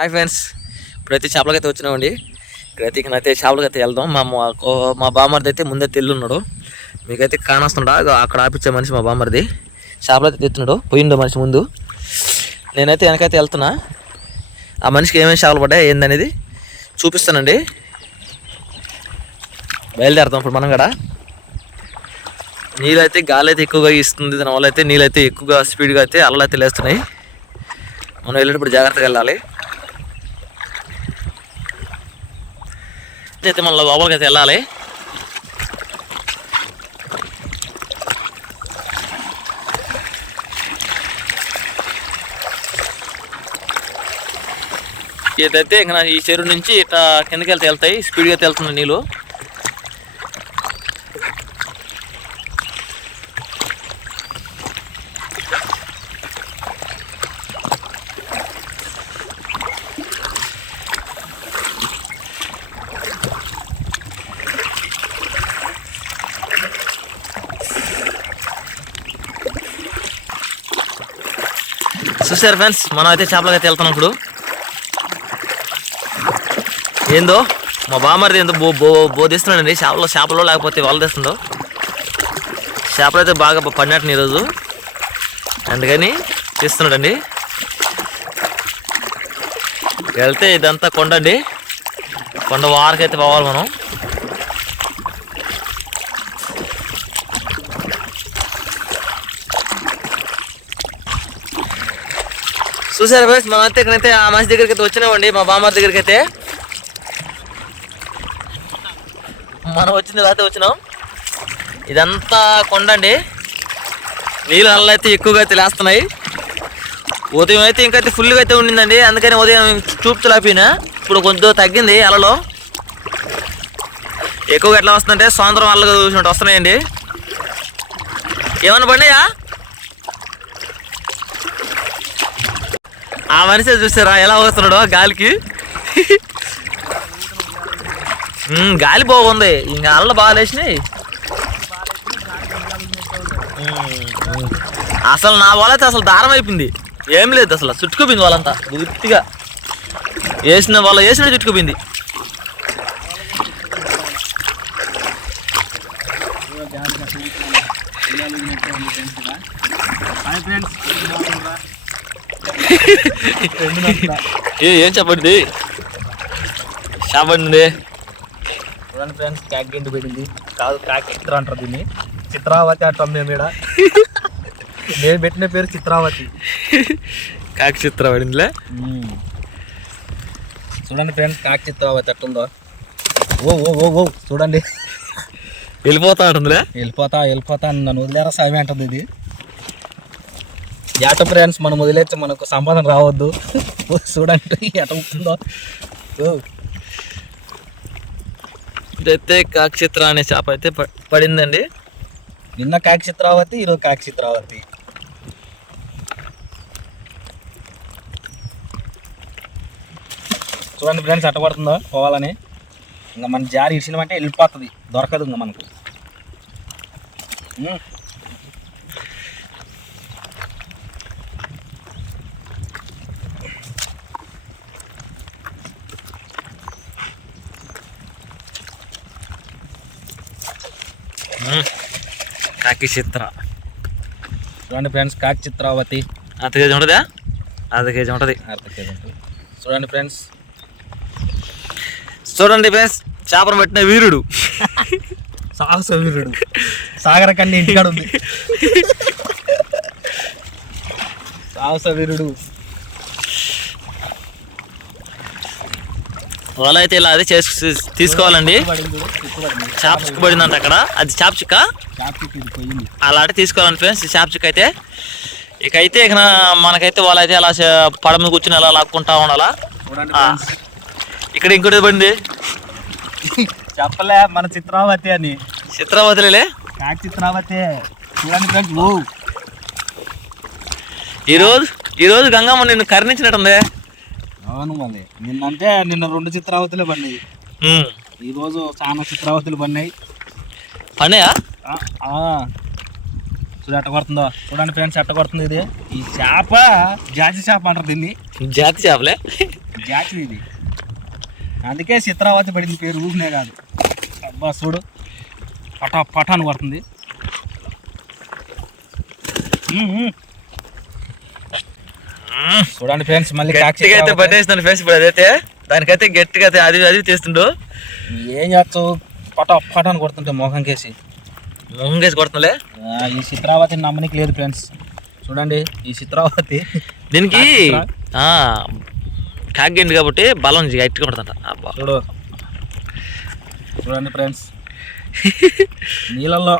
Hi friends ఇప్పుడైతే చేపలకైతే వచ్చినామండి. ఇక్కడైతే ఇక్కడైతే చేపలకైతే వెళ్దాం. మా మా- మా బామ్మర్ది అయితే ముందే తెల్లున్నాడు. మీకైతే కానొస్తుండా? అక్కడ ఆపించే మనిషి మా బామ్మర్ది. చేపలైతే తెస్తున్నాడు పోయిండో మనిషి ముందు. నేనైతే వెనకైతే వెళ్తున్నా. ఆ మనిషికి ఏమేమి చేపలు పడ్డాయి? ఏందనేది చూపిస్తానండి. బయలుదేరుతాం ఇప్పుడు మనం కూడా. నీళ్ళైతే గాలి అయితే ఎక్కువగా ఇస్తుంది. దానివల్ల అయితే నీళ్ళైతే ఎక్కువగా స్పీడ్గా అయితే అల్లలు అయితే లేస్తున్నాయి. మనం వెళ్ళేటప్పుడు జాగ్రత్తగా వెళ్ళాలి. అయితే మన లోపలికి అయితే వెళ్ళాలి. ఇదైతే ఇంకా ఈ చెరువు నుంచి ఇట్లా కిందకి వెళ్తే వెళ్తాయి స్పీడ్గా అయితే వెళ్తుంది నీళ్ళు. చూసారు ఫ్రెండ్స్ మనం అయితే చేపలకి అయితే వెళ్తున్నాం ఇప్పుడు. ఏందో మా బామ్మరిది ఏందో బో బో బోధిస్తున్నాడండి చేపలు చేపలో లేకపోతే వాళ్ళు తెస్తుందో చేపలు అయితే బాగా పడినట్టు ఈరోజు. అందుకని తీస్తున్నాడండి వెళ్తే ఇదంతా కొండ అండి కొండ వారకైతే పోవాలి మనం. చూసారు ఫ్రెండ్స్ మా అయితే ఇక్కడైతే ఆ మనిషి దగ్గరికి అయితే వచ్చినామండి మా బామ్మ దగ్గరికి అయితే. మనం వచ్చింది రాత్రి వచ్చినాం. ఇదంతా కొండ అండి. నీళ్ళు అల్ల అయితే ఎక్కువగా అయితే లేస్తున్నాయి. ఉదయం అయితే ఇంకైతే ఫుల్గా అయితే ఉండిందండి. అందుకని ఉదయం చూపుతులాపిన ఇప్పుడు కొంచెం తగ్గింది అలలో. ఎక్కువగా ఎట్లా వస్తుందంటే సాయంత్రం అల్లగా చూసినట్టు వస్తున్నాయండి. ఏమన్నా పడినాయా? ఆ మనిషి చూసారా? ఎలా వస్తున్నాడో గాలికి? గాలి బాగుంది. ఇంకా అల్ల బాగా లేచినాయి. అసలు నా వాళ్ళైతే అయితే అసలు దారం అయిపోయింది. ఏం లేదు అసలు. చుట్టుకుపోయింది వాళ్ళంతా. గుర్తిగా వేసిన వాళ్ళు వేసిన చుట్టుకుపోయింది హాయ్ ఫ్రెండ్స్ ఏ ఏం చెప్పండి? చెప్పండి. చూడండి ఫ్రెండ్స్ క్యాక్ గంటి పెట్టింది? కాదు క్యాక్ చిత్ర అంటారు దీన్ని. చిత్రావతి అంటాం మేము ఇక్కడ నేను పెట్టిన పేరు చిత్రావతి. కాకి చిత్ర పడిందిలే చూడండి ఫ్రెండ్స్ కాక్ చిత్రావతి అట్టుందో. ఓ ఓ ఓ ఓ చూడండి. వెళ్ళిపోతా ఉంటుందిలే వెళ్ళిపోతా వెళ్ళిపోతా నన్ను వదిలేరా సామి అంటుంది ఇది. ఎట ఫ్రెండ్స్ మనం వదిలేస్తే మనకు సంపాదన రావద్దు. చూడండి ఎట ఉంటుందో. ఓ. ఇదైతే కాక్షిత్ర అనే చేప అయితే పడిందండి. నిన్న కాక్షిత్రావతి ఈరోజు కాక్షిత్రావతి చూడండి ఫ్రెండ్స్ అట్ట పడుతుందో పోవాలని. ఇంకా మన జారి ఇచ్చినామంటే వెళ్ళిపోతుంది దొరకదు ఇంకా మనకు. కాకి చిత్ర చూడండి ఫ్రెండ్స్ కాక్ చిత్రావతి అర్ధ కేజీ ఉంటుందా? అర్ధ కేజీ ఉంటుంది. అర్థ కేజీ ఉంటుంది. చూడండి ఫ్రెండ్స్. చూడండి ఫ్రెండ్స్ చేపను పట్టిన వీరుడు. సాహస వీరుడు. సాగర కన్నీ ఇంటికాడ ఉంది. సాహస వీరుడు. వల అయితే ఇలా అదే చేసి తీసుకోవాలండి. చిక్కు పడింది. చేప పడిందంట అక్కడ. అది చేప చిక్క అలాంటి తీసుకోవాలండి ఫ్రెండ్స్ చేప చిక్క అయితే ఇక అయితే ఇక మనకైతే వాళ్ళ అయితే అలా పడ మీద కూర్చుని అలా లాక్కుంటా ఉండాలా. ఇక్కడ ఇంకోటి పడింది చెప్పలే మన చిత్రావతి అని. చిత్రవతిలే? చిత్రావతి. ఈరోజు ఈరోజు గంగమ్మ నిన్ను కరుణించినట్టుంది. అవును మళ్ళీ నిన్నంటే నిన్న రెండు చిత్రావతులే పడినాయి. ఉమ్. ఈ రోజు చాలా చిత్రావతులు పడినాయి. ఆ. చూడు ఎట్ట కొడుతుందో. చూడండి ఫ్రెండ్స్ ఎట్ట కొడుతుంది ఇది. ఈ చేప జాతి చేప అంటారు దీన్ని. జాతి చేపలే? క్యాచ్ ఇది. అందుకే చిత్రావతి పడింది పేరు ఊపినే కాదు. అబ్బా చూడు. పటా పటాను కొడుతుంది. చూడండి ఫ్రెండ్స్ మళ్ళీ గట్టిగా అయితే చిత్రావతి. పట్టేస్తున్నాను ఫేస్ ఇప్పుడు అదైతే దానికైతే గట్టిగా అయితే అది అది చేస్తుండు ఏం చేస్తావు? పటా పటాను కొడుతుంటే మొహం కేసి. మొహం కేసి కొడుతుందిలే ఈ చిత్రావతిని నమ్మనికి లేదు ఫ్రెండ్స్. చూడండి ఈ చిత్రావతి దీనికి కాకిగండి కాబట్టి బలం గట్టిగా అబ్బా. చూడు. చూడండి ఫ్రెండ్స్. నీళ్ళల్లో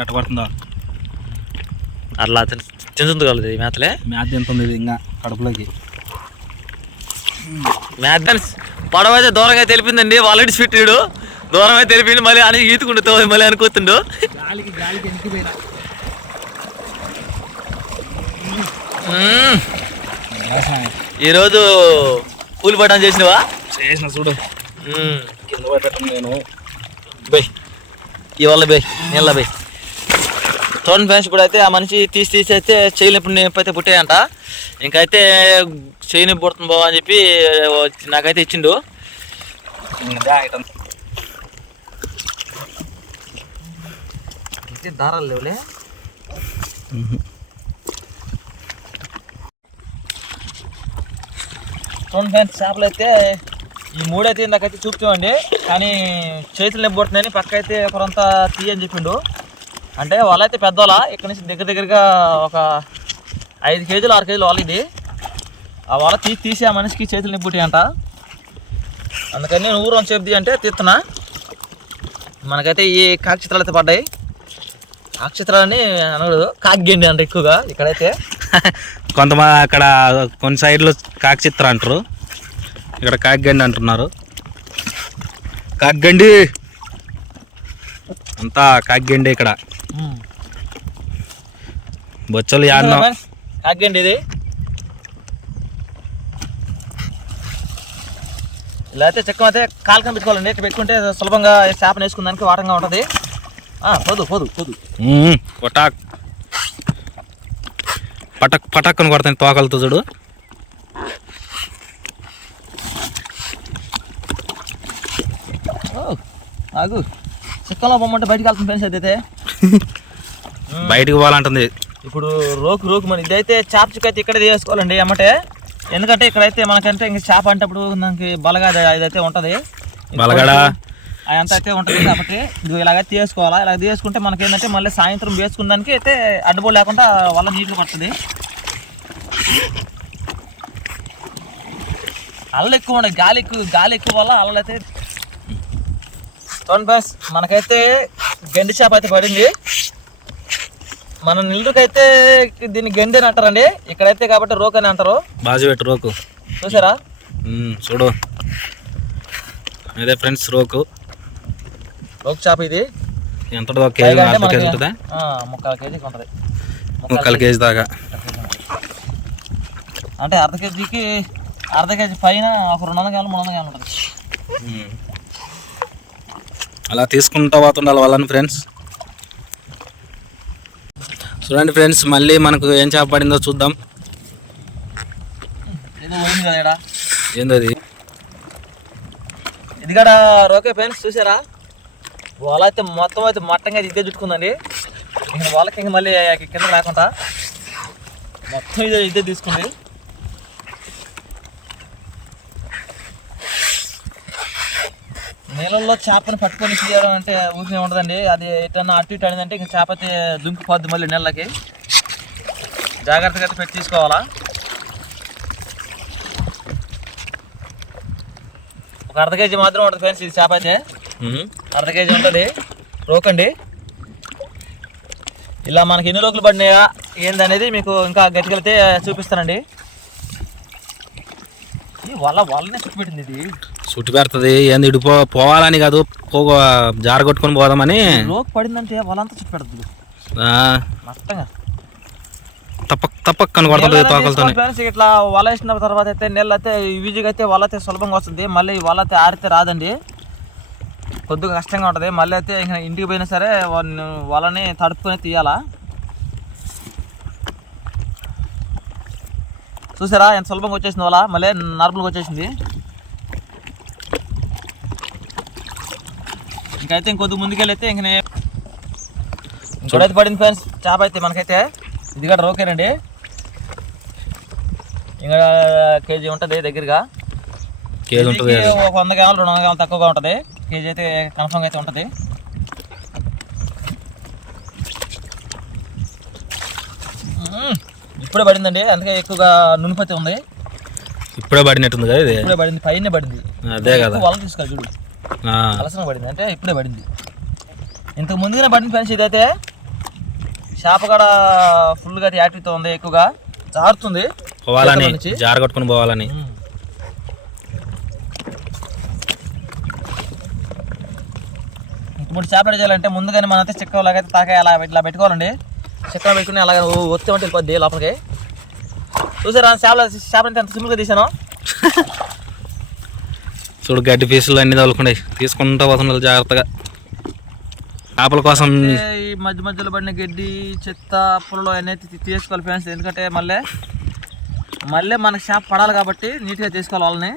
ఎట్ట పడుతుందో అట్లా తింటుంది కలదు మేతలే? మ్యాచ్ ఎంత ఉంది ఇంకా కడుపులోకి. మేత పడవ అయితే దూరంగా తెలిపిందండి ఆల్రెడీ స్వీట్ వీడు దూరం అయితే తెలిపింది మళ్ళీ అని ఈతుకుంటూ మళ్ళీ అనుకోతుండు. ఈరోజు పూలు పడడం చేసినవా? చేసిన చూడు. కింద పెట్టడం నేను. బై ఇవాళ బై నీళ్ళ బై. చూడండి ఫ్రెండ్స్ ఇప్పుడు అయితే ఆ మనిషి తీసి తీసి అయితే చేయలు ఇప్పుడు నొప్పి పుట్టాయంట. ఇంకైతే చేయని పుడుతుంది బావ అని చెప్పి నాకైతే ఇచ్చిండు. దారాలు లేవులే. చూడండి ఫ్రెండ్స్ చేపలు అయితే ఈ మూడైతే ఇందాకైతే చూపించామండి కానీ చేతులు నిబ్బడుతున్నాయని పక్క అయితే ఒకరంతా తీయని చెప్పిండు. అంటే వాళ్ళైతే పెద్దవాళ్ళ ఇక్కడ నుంచి దగ్గర దగ్గరగా ఒక ఐదు కేజీలు ఆరు కేజీలు వాళ్ళ ఇది. ఆ వాళ్ళ తీసి తీసి ఆ మనిషికి చేతులు నిబ్బుటి అంట అందుకని నేను ఊరు చేపుది అంటే తీస్తున్నా. మనకైతే ఈ కాక్షిత్రాలు అయితే పడ్డాయి. కాక్షిత్రాలని అనకూడదు. కాకిగండి అంట ఎక్కువగా ఇక్కడైతే. కొంతమంది అక్కడ కొన్ని సైడ్లు కాకి అంటారు. ఇక్కడ కాకిగండి అంటున్నారు. కాకిగండి! అంతా కాకిగండి ఇక్కడ. బొచ్చలు యాడ్నం? కాకిగండి ఇది. ఇలా అయితే చెక్కం అయితే కాలకం పెట్టుకోవాలండి ఇట్లా పెట్టుకుంటే సులభంగా చేపను వేసుకున్నానికి వాటంగా ఉంటుంది. ఆ, పోదు పోదు పోదు. కొటాక్ పటక్ పటక్ అని కొడతాను తోకలతో చూడు. ఆగు. చిక్కంలో పొమ్మంటే బయటికి వెళ్తుంది ఫ్రెండ్స్ అయితే. బయటికి పోవాలంటుంది. ఇప్పుడు రోకు రోకు మన ఇదైతే చేప చుక్క అయితే ఇక్కడే తీసుకోవాలండి అమ్మటే. ఎందుకంటే ఇక్కడైతే మనకంటే ఇంక చేప అంటే ఇప్పుడు మనకి బలగా ఇదైతే ఉంటుంది. బలగడ? అదంతా అయితే ఉంటుంది కాబట్టి ఇలాగ తీసుకోవాలా? ఇలా తీసుకుంటే మనకి ఏంటంటే మళ్ళీ సాయంత్రం వేసుకున్న దానికి అయితే అడ్డుబో లేకుండా వల్ల నీట్గా పడుతుంది. అల్ల ఎక్కువ ఉండే. గాలి ఎక్కువ గాలి ఎక్కువ వల్ల అల్లలు అయితే చూడండి బస్ మనకైతే గండి చేప అయితే పడింది. మన నిల్లుకైతే దీన్ని గండి అని అంటారండి. ఇక్కడైతే కాబట్టి రోక్ అని అంటారు. బాజు పెట్టు రోకు. చూసారా? చూడు. అదే ఫ్రెండ్స్ రోకు. రోక్ చేప ఇది. ఎంత కేజీ కేజీ మనకి- ఉంటుందా? ఆ, ముక్కాలు కేజీకి ఉంటుంది. ముక్కల కేజీ. దాకా. అంటే అర్ధ కేజీకి అర్ధ కేజీ పైన ఒక రెండు వందల గ్రాములు మూడు వందల గ్రాములు ఉంటుంది. అలా తీసుకుంటా పోతుండాలి వాళ్ళని ఫ్రెండ్స్ చూడండి ఫ్రెండ్స్ మళ్ళీ మనకు ఏం చేప పడిందో చూద్దాం. ఏదో ఇది కూడా రోకే ఫ్రెండ్స్ చూసారా? వాళ్ళ అయితే మొత్తం అయితే మట్టంగా ఇదే చుట్టుకుందండి. ఇంక వాళ్ళకి ఇంక మళ్ళీ కింద లేకుండా మొత్తం ఇదే ఇదే తీసుకుంది. నీళ్ళల్లో చేపని పట్టుకొని తీయడం అంటే ఊరికే ఉండదండి. అది ఎటన్నా అటు ఇటు అనిందంటే ఇంక చేప అయితే దుంకిపోద్ది మళ్ళీ నీళ్ళకి జాగ్రత్తగా అయితే పెట్టి తీసుకోవాలా? ఒక అర్ధ కేజీ మాత్రం ఉంటుంది ఫ్రెండ్స్ ఇది చేప అయితే. అర్ధ కేజీ ఉంటుంది. రోకండి. ఇలా మనకి ఎన్ని రోకులు పడినాయా? ఏందనేది మీకు ఇంకా గట్టికెళ్తే చూపిస్తానండి. ఈ వల్ల వల్లనే చుట్టుపెట్టింది ఇది. సుట్టి పెడుతుంది ఏంది ఇడిపో పోవాలని కాదు పో జార కొట్టుకొని పోదామని. రోక్ పడిందంటే వలంతా చుట్టుపెడుతుంది ఆ, మొత్తంగా తప్పక్ తప్పక్ అని ఫ్రెండ్స్ ఇట్లా వల వేసిన తర్వాత అయితే నీళ్ళు అయితే ఈజీగా అయితే వల అయితే సులభంగా వస్తుంది. మళ్ళీ వల అయితే ఆరితే రాదండి. కొద్దిగా కష్టంగా ఉంటుంది. మళ్ళీ అయితే ఇంకా ఇంటికి పోయినా సరే వలని తడుపుకొని తీయాలా? చూసారా ఎంత సులభంగా వచ్చేసింది వాళ్ళ మళ్ళీ నార్మల్గా వచ్చేసింది. ఇంకైతే ఇంకొద్ది ముందుకెళ్ళైతే ఇంక నే- ఇంకోటైతే పడింది ఫ్రెండ్స్ చేప అయితే మనకైతే. ఇది కూడా రోకేనండి ఇంకా కేజీ ఉంటుంది దగ్గరగా. కేజీ ఉంటుంది ఒక వంద గ్రాములు రెండు వందల గ్రాములు తక్కువగా ఉంటుంది. కేజీ అయితే కన్ఫర్మ్ అయితే ఉంటుంది. ఇప్పుడే పడిందండి అందుకే ఎక్కువగా నునిపతి ఉంది. ఇప్పుడే పడినట్టుంది కదా ఇది. ఇప్పుడే పడింది పైన పడింది. అదే కదా. వల తీసుకోవాలి చూడు. అలసన పడింది. అంటే ఇప్పుడే పడింది. ఇంతకు ముందుగానే పడింది ఫ్రెండ్స్ ఇదైతే. చేప కూడా ఫుల్గా యాక్టివ్తో ఉంది ఎక్కువగా. జారుతుంది. పోవాలని చేపల నుంచి. జార కొట్టుకుని పోవాలని. మూడు చేపలు చేయాలంటే ముందుగానే మనం అయితే చిక్కలాగైతే తాకాయ అలా ఇట్లా పెట్టుకోవాలండి. చిక్క పెట్టుకుని అలాగే ఒత్తి వంటి వెళ్ళిపోద్ది లోపలికి. చూసారా చేపల చేపలు అంటే ఎంత సింపుల్గా తీసాను? చూడు గడ్డి పీసులు అన్ని తగులుకున్నాయి. తీసుకుంటా పోతున్నారు జాగ్రత్తగా. చేపల కోసం ఈ మధ్య మధ్యలో పడిన గడ్డి చెత్త పుల్లలు అనేది తీసుకోవాలి ఫ్రెండ్స్. ఎందుకంటే మళ్ళీ మళ్ళీ మనకు చేప పడాలి కాబట్టి నీట్గా తీసుకోవాలి వాళ్ళని.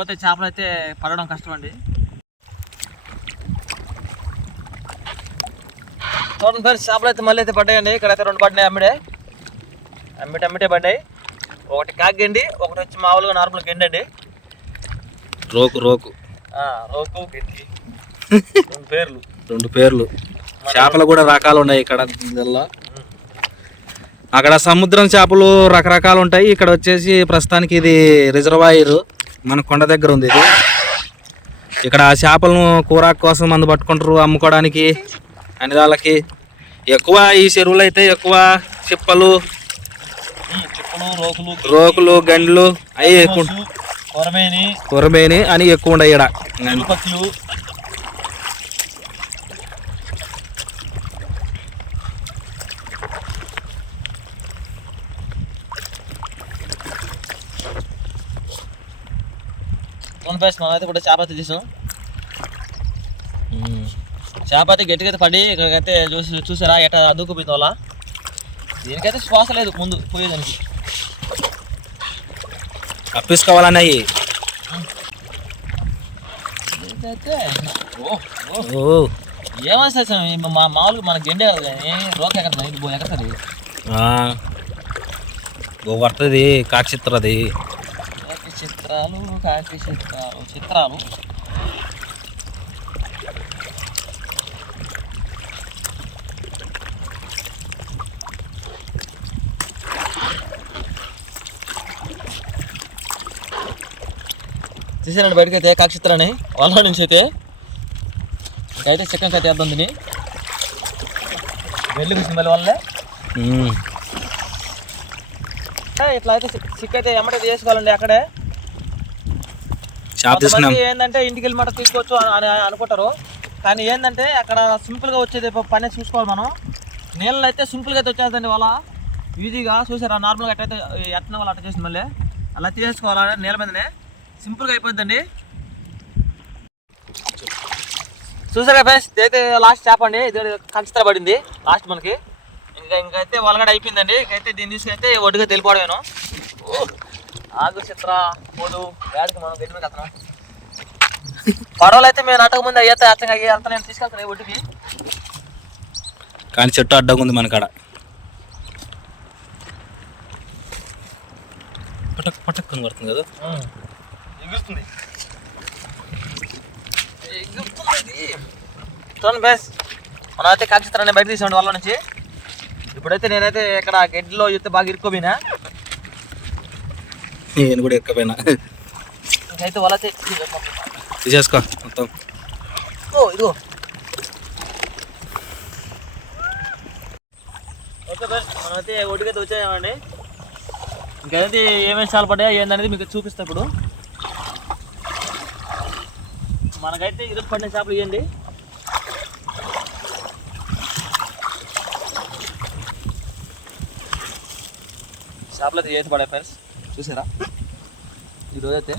పోతే చేపలు అయితే పడడం కష్టం అండి. చూడండి ఫ్రెండ్స్ చేపలు అయితే మళ్ళీ అయితే పడ్డాయండి. ఇక్కడైతే రెండు పడినాయి అమ్మిడే. అమ్మిటి అమ్మిటే పడ్డాయి. ఒకటి కాకి గండి ఒకటి వచ్చి మామూలుగా నార్మల్ గండి అండి రోకు రోకు. రోకు రెండు పేర్లు. రెండు పేర్లు. చేపలు కూడా రకాలు ఉన్నాయి ఇక్కడ అక్కడ సముద్రం చేపలు రకరకాలు ఉంటాయి. ఇక్కడ వచ్చేసి ప్రస్తుతానికి ఇది రిజర్వాయర్. మన కొండ దగ్గర ఉంది ఇది. ఇక్కడ చేపలను కూర కోసం మందు పట్టుకుంటారు అమ్ముకోవడానికి అన్ని వాళ్ళకి ఎక్కువ ఈ చెరువులు అయితే ఎక్కువ చిప్పలు రోకులు గండ్లు అవి ఎక్కువ కొరమేని కొరమేని అని ఎక్కువ ఉన్నాయి ఇక్కడ ఫ్రెండ్స్ మనం అయితే కూడా చేపతి తీసాం చేపతి గట్టిగా పడి ఇక్కడికైతే చూసి చూసారా ఎట్లా అదుకుపోయింది వాళ్ళ దీనికైతే శ్వాస లేదు ముందు పోయేదానికి. ఓ. ఓ ఏమైనా సార్ మా మామూలుగా మన గెండే కాదు కానీ రోక్ ఎక్కడ ఇది కాక్షిత్రది చిత్రాలు కాకి చిత్రాలు చిత్రాలు. తీసానండి బయటకు అయితే కాక్షిత్రాన్ని వాళ్ళ నుంచి అయితే. అయితే చికెన్ కత్తి వేద్దాం దీన్ని. వెళ్ళి కూర్చుంది మళ్ళీ వాళ్ళే ఇట్లా అయితే చిక్ అయితే ఎమ్మటే తీసుకోవాలండి అక్కడే. ఏంటంటే ఇంటికి వెళ్ళి మాట తీసుకోవచ్చు అని అని అనుకుంటారు. కానీ ఏంటంటే అక్కడ సింపుల్గా వచ్చేది పని చూసుకోవాలి మనం. నీళ్ళు అయితే సింపుల్గా అయితే వచ్చేదండి వాళ్ళ. ఈజీగా చూసారా? నార్మల్గా ఎట్టయితే ఎట్టన వాళ్ళు అట్ట చేసింది మళ్ళీ. అలా తీసుకోవాలి నీళ్ళ మీదనే. సింపుల్గా అయిపోద్దండి. చూసారా ఫ్రెండ్స్? ఇదైతే లాస్ట్ చేపండి ఇది కంచిత పడింది. లాస్ట్ మనకి. ఇంకా ఇంకైతే వలగడ అయిపోయిందండి. ఇంకైతే దీన్ని తీసుకైతే ఒడ్డుగా తెలిపోవడమేను. ఆగు చిత్ర పోదు. వేడికి మనం మీద వెళ్తున్నాం పడవలు అయితే మేము నాటక ముందు అయ్యేత అర్థంగా అయ్యి అంతా నేను తీసుకెళ్తాను ఒడ్డుకి. కానీ చెట్టు అడ్డంగా ఉంది మనకాడ. పటక్ పటక్ అని పడుతుంది కదా ఎగురుతుంది. చూడండి బెస్ మనం అయితే కాక్షిత్రాన్ని బయట తీసాం వాళ్ళ నుంచి. ఇప్పుడైతే నేనైతే ఇక్కడ గడ్డిలో చూస్తే బాగా ఇరుక్కోపోయినా. నేను కూడా వాళ్ళ అయితే తీసేసుకో మొత్తం. ఓ ఇదిగో. ఓకే బస్ మనమైతే ఒడికైతే వచ్చామండి ఇంకైతే ఏమేమి చాలా పడ్డాయో ఏందనేది మీకు చూపిస్తా ఇప్పుడు. మనకైతే ఈరోజు పడిన చేపలు ఇవ్వండి చేపలు అయితే ఏది పడే ఫ్రెండ్స్. చూసారా? ఈరోజైతే